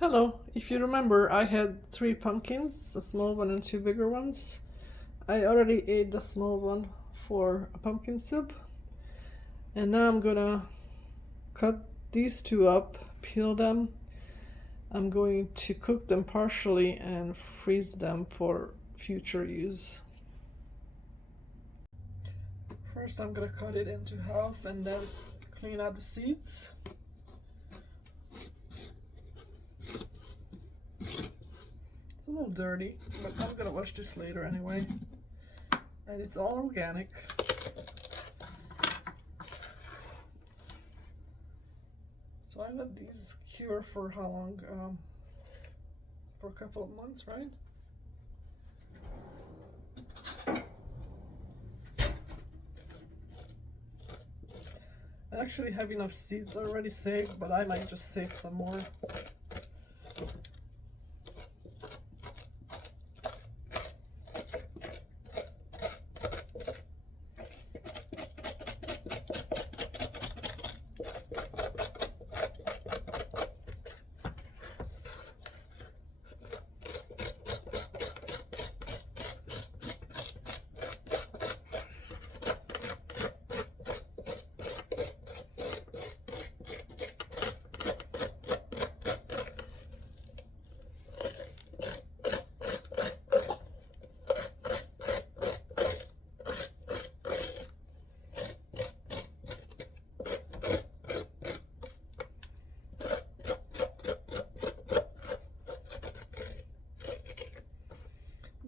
Hello, if you remember, I had three pumpkins, a small one and two bigger ones. I already ate the small one for a pumpkin soup, and now I'm gonna cut these two up, peel them. I'm going to cook them partially and freeze them for future use. First, I'm gonna cut it into half and then clean out the seeds. It's a little dirty, but I'm gonna wash this later anyway. And it's all organic. So I let these cure for how long? For a couple of months, right? I actually have enough seeds already saved, but I might just save some more.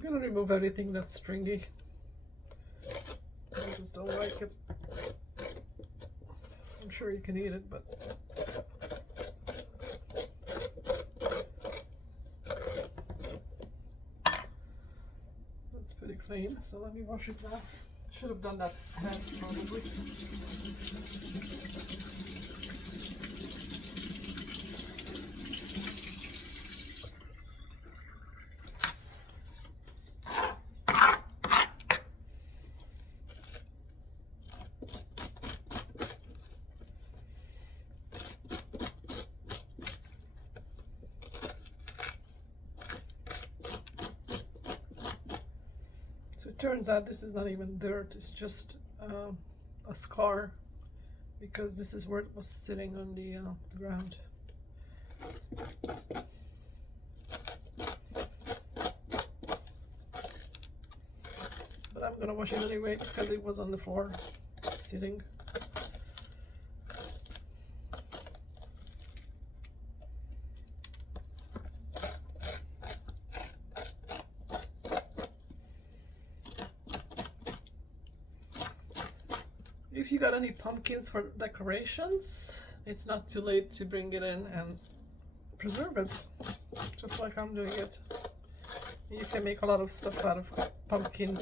I'm gonna remove everything that's stringy. I just don't like it. I'm sure you can eat it, but that's pretty clean. So let me wash it now. Should have done that ahead, probably. So it turns out this is not even dirt, it's just a scar, because this is where it was sitting on the ground. But I'm gonna wash it anyway because it was on the floor sitting. If you got any pumpkins for decorations, it's not too late to bring it in and preserve it, just like I'm doing it. You can make a lot of stuff out of pumpkin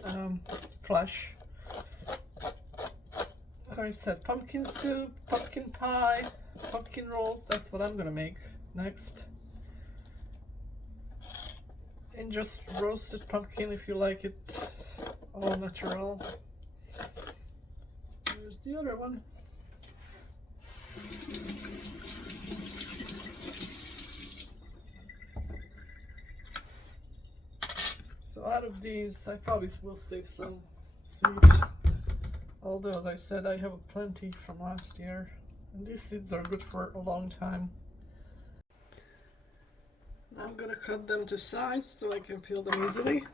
flesh. Like I said, pumpkin soup, pumpkin pie, pumpkin rolls, that's what I'm gonna make next. And just roasted pumpkin if you like it all natural. Here's the other one. So out of these, I probably will save some seeds. Although, as I said, I have plenty from last year. And these seeds are good for a long time. Now I'm gonna cut them to size so I can peel them easily.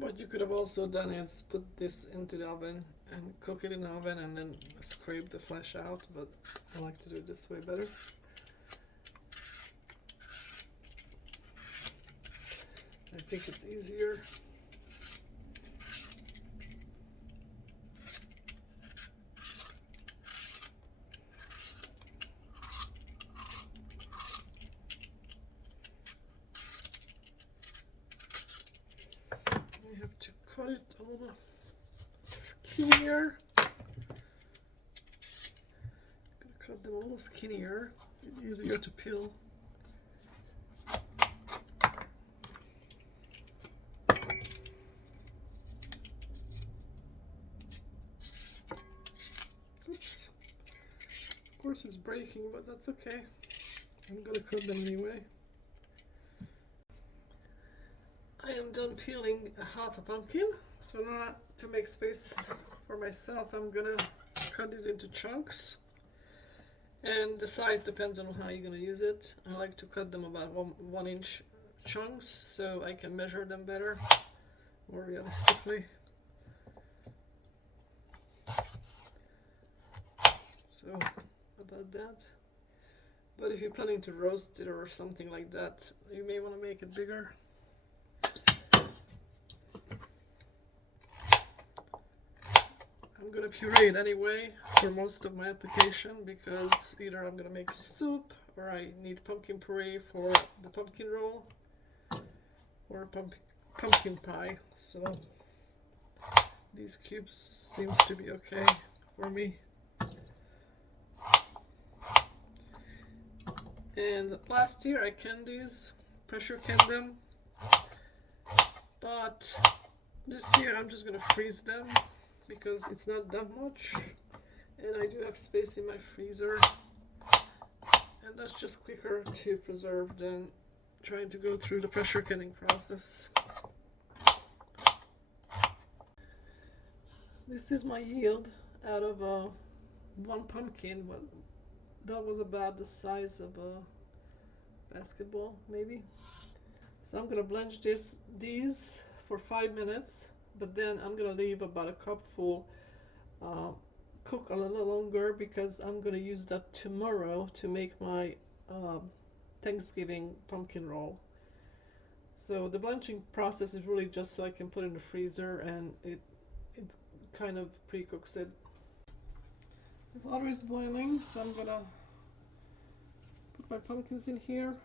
What you could have also done is put this into the oven and cook it in the oven and then scrape the flesh out, but I like to do it this way better. I think it's easier. cut it a little skinnier. Cut them a little skinnier, easier to peel. Oops. Of course it's breaking, but that's okay. I'm gonna cut them anyway. I am done peeling half a pumpkin, so now to make space for myself, I'm gonna cut these into chunks. And the size depends on how you're going to use it. I like to cut them about 1 inch chunks so I can measure them better, more realistically. So about that. But if you're planning to roast it or something like that, you may want to make it bigger. I'm gonna puree it anyway for most of my application because either I'm gonna make soup or I need pumpkin puree for the pumpkin roll or pumpkin pie. So these cubes seems to be okay for me. And last year I canned these, pressure canned them, but this year I'm just gonna freeze them because it's not that much and I do have space in my freezer, and that's just quicker to preserve than trying to go through the pressure canning process. This is my yield out of one pumpkin, but that was about the size of a basketball maybe. So I'm gonna blanch these for 5 minutes, but then I'm gonna leave about a cup full cook a little longer because I'm gonna use that tomorrow to make my Thanksgiving pumpkin roll. So the blanching process is really just so I can put it in the freezer and it kind of pre-cooks it. The water is boiling, so I'm gonna put my pumpkins in here,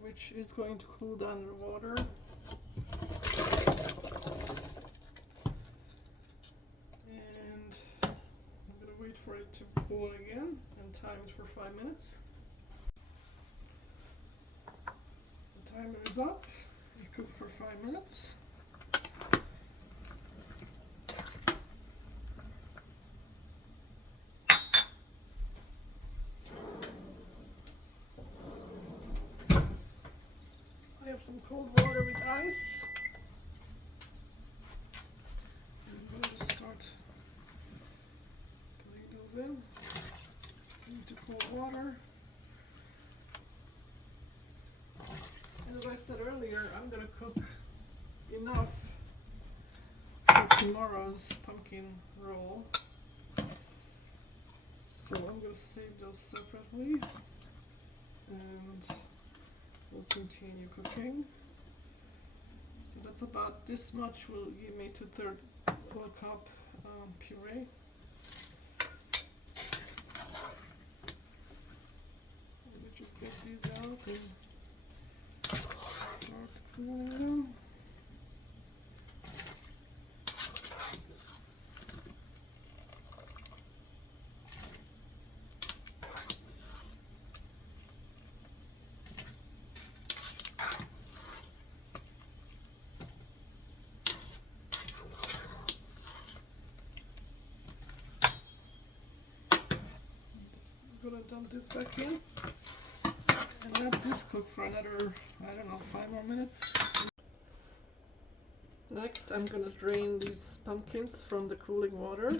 which is going to cool down the water. For it to boil again and time it for 5 minutes. The timer is up. We cook for 5 minutes. I have some cold water with ice. I'm going to just start in into cold water. And as I said earlier, I'm going to cook enough for tomorrow's pumpkin roll. So I'm going to save those separately and we'll continue cooking. So that's about this much will give me 2/3 of a cup puree. Just get these out and start cooling them. I'm gonna dump this back in. And let this cook for another, I don't know, 5 more minutes. Next, I'm gonna drain these pumpkins from the cooling water.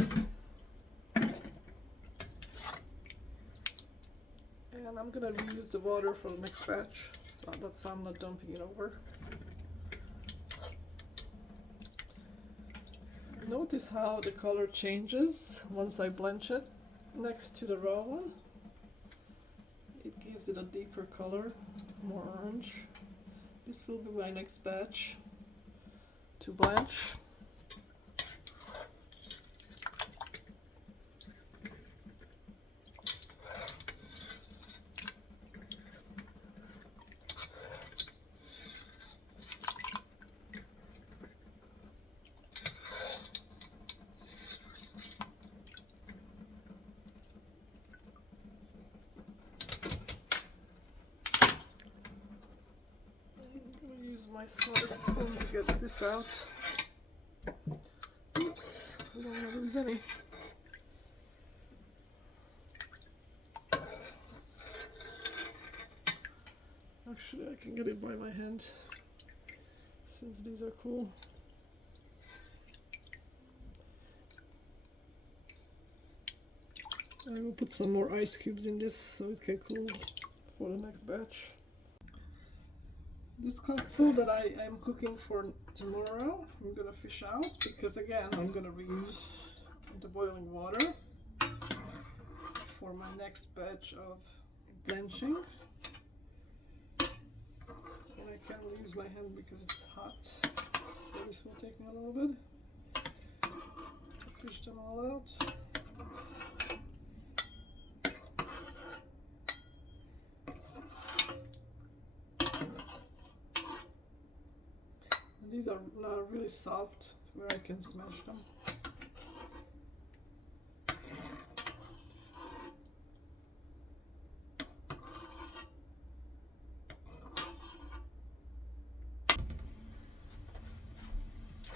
And I'm gonna reuse the water for the next batch, so that's why I'm not dumping it over. Notice how the color changes once I blanch it next to the raw one. It gives it a deeper color, more orange. This will be my next batch to blanch. my smart spoon to get this out. Oops, I don't want to lose any. Actually, I can get it by my hand since these are cool. I will put some more ice cubes in this so it can cool for the next batch. This food that I am cooking for tomorrow, I'm gonna fish out because again I'm gonna reuse the boiling water for my next batch of blanching. And I can't really use my hand because it's hot, so this will take me a little bit to fish them all out. These are now really soft where I can smash them.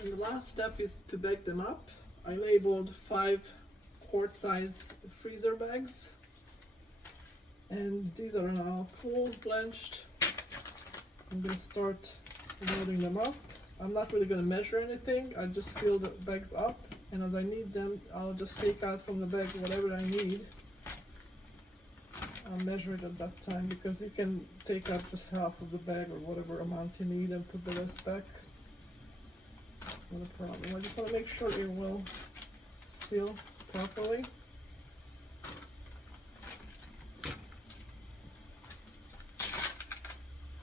And the last step is to bag them up. I labeled 5 quart size freezer bags. And these are now cool, blanched. I'm going to start loading them up. I'm not really going to measure anything, I just fill the bags up, and as I need them, I'll just take out from the bag whatever I need. I'll measure it at that time because you can take out just half of the bag or whatever amount you need and put the rest back. That's not a problem. I just want to make sure it will seal properly.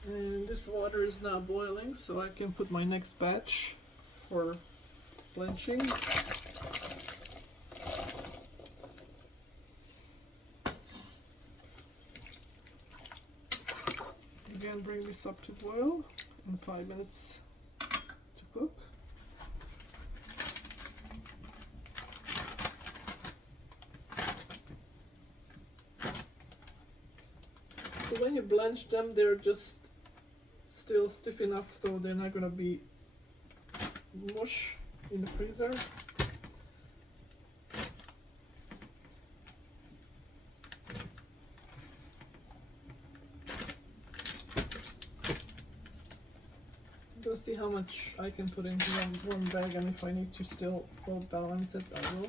And this water is now boiling, so I can put my next batch for blanching. Again, bring this up to boil in 5 minutes to cook. So when you blanch them, they're just still stiff enough so they're not going to be mush in the freezer. I'm going to see how much I can put into one bag, and if I need to still balance it, I will.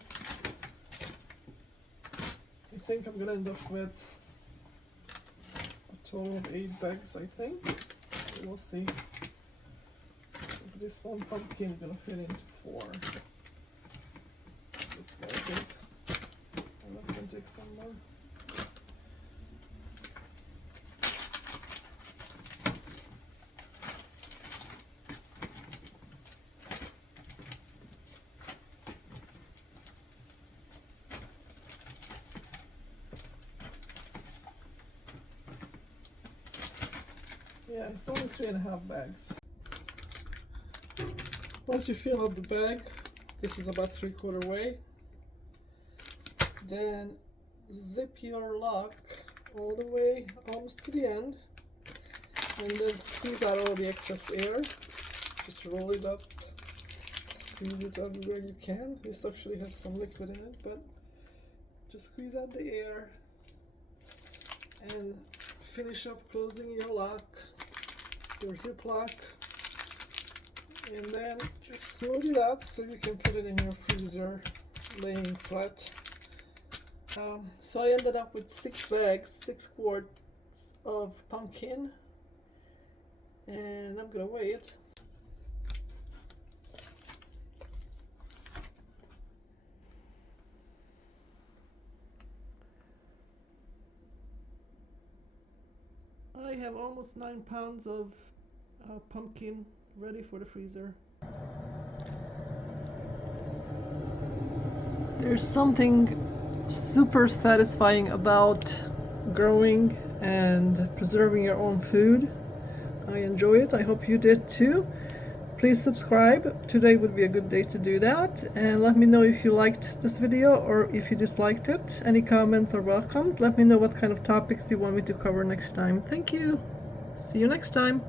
I think I'm going to end up with a total of 8 bags, I think. We'll see. So this one pumpkin is gonna fit into 4. Looks like it. I'm not gonna take some more. Yeah, it's only 3.5 bags. Once you fill up the bag, this is about 3/4 way, then zip your lock all the way almost to the end, and then squeeze out all the excess air. Just roll it up, squeeze it everywhere you can. This actually has some liquid in it, but just squeeze out the air and finish up closing your lock, your zip lock, and then just smooth it out so you can put it in your freezer laying flat. So I ended up with 6 bags, 6 quarts of pumpkin, and I'm gonna weigh it. I have almost 9 pounds of pumpkin ready for the freezer. There's something super satisfying about growing and preserving your own food. I enjoy it. I hope you did too. Please subscribe. Today would be a good day to do that. And let me know if you liked this video or if you disliked it. Any comments are welcome. Let me know what kind of topics you want me to cover next time. Thank you. See you next time.